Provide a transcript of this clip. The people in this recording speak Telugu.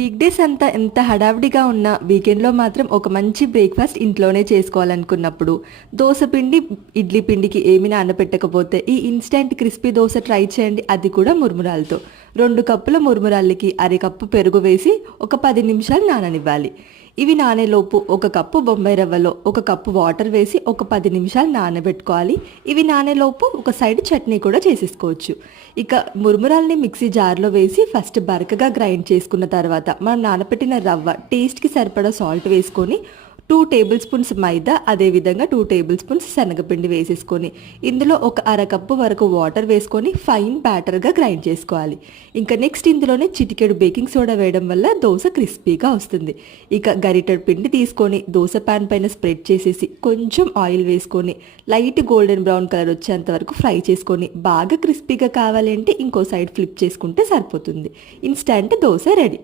వీక్ డేస్ అంతా ఎంత హడావిడిగా ఉన్నా వీకెండ్లో మాత్రం ఒక మంచి బ్రేక్ఫాస్ట్ ఇంట్లోనే చేసుకోవాలనుకున్నప్పుడు దోస పిండి, ఇడ్లీ పిండికి ఏమి నానబెట్టకపోతే ఈ ఇన్స్టంట్ క్రిస్పీ దోశ ట్రై చేయండి. అది కూడా మురుమురాలతో. 2 కప్పుల మురుమురాళ్ళకి అరకప్పు పెరుగు వేసి ఒక 10 నిమిషాలు నాననివ్వాలి. ఇవి నానేలోపు ఒక కప్పు బొంబాయి రవ్వలో ఒక కప్పు వాటర్ వేసి ఒక 10 నిమిషాలు నానబెట్టుకోవాలి. ఇవి నానేలోపు ఒక సైడ్ చట్నీ కూడా చేసేసుకోవచ్చు. ఇక మురుమురాల్ని మిక్సీ జార్లో వేసి ఫస్ట్ బరకగా గ్రైండ్ చేసుకున్న తర్వాత మనం నానబెట్టిన రవ్వ టేస్ట్కి సరిపడా సాల్ట్ వేసుకొని 2 టేబుల్ స్పూన్స్ మైదా, అదేవిధంగా 2 టేబుల్ స్పూన్స్ శనగపిండి వేసేసుకొని ఇందులో ఒక అరకప్పు వరకు వాటర్ వేసుకొని ఫైన్ బ్యాటర్గా గ్రైండ్ చేసుకోవాలి. ఇంకా నెక్స్ట్ ఇందులోనే చిటికెడు బేకింగ్ సోడా వేయడం వల్ల దోశ క్రిస్పీగా వస్తుంది. ఇక గరిటెడ్ పిండి తీసుకొని దోశ ప్యాన్ పైన స్ప్రెడ్ చేసేసి కొంచెం ఆయిల్ వేసుకొని లైట్ గోల్డెన్ బ్రౌన్ కలర్ వచ్చేంత వరకు ఫ్రై చేసుకొని బాగా క్రిస్పీగా కావాలంటే ఇంకో సైడ్ ఫ్లిప్ చేసుకుంటే సరిపోతుంది. Instant dosa ready.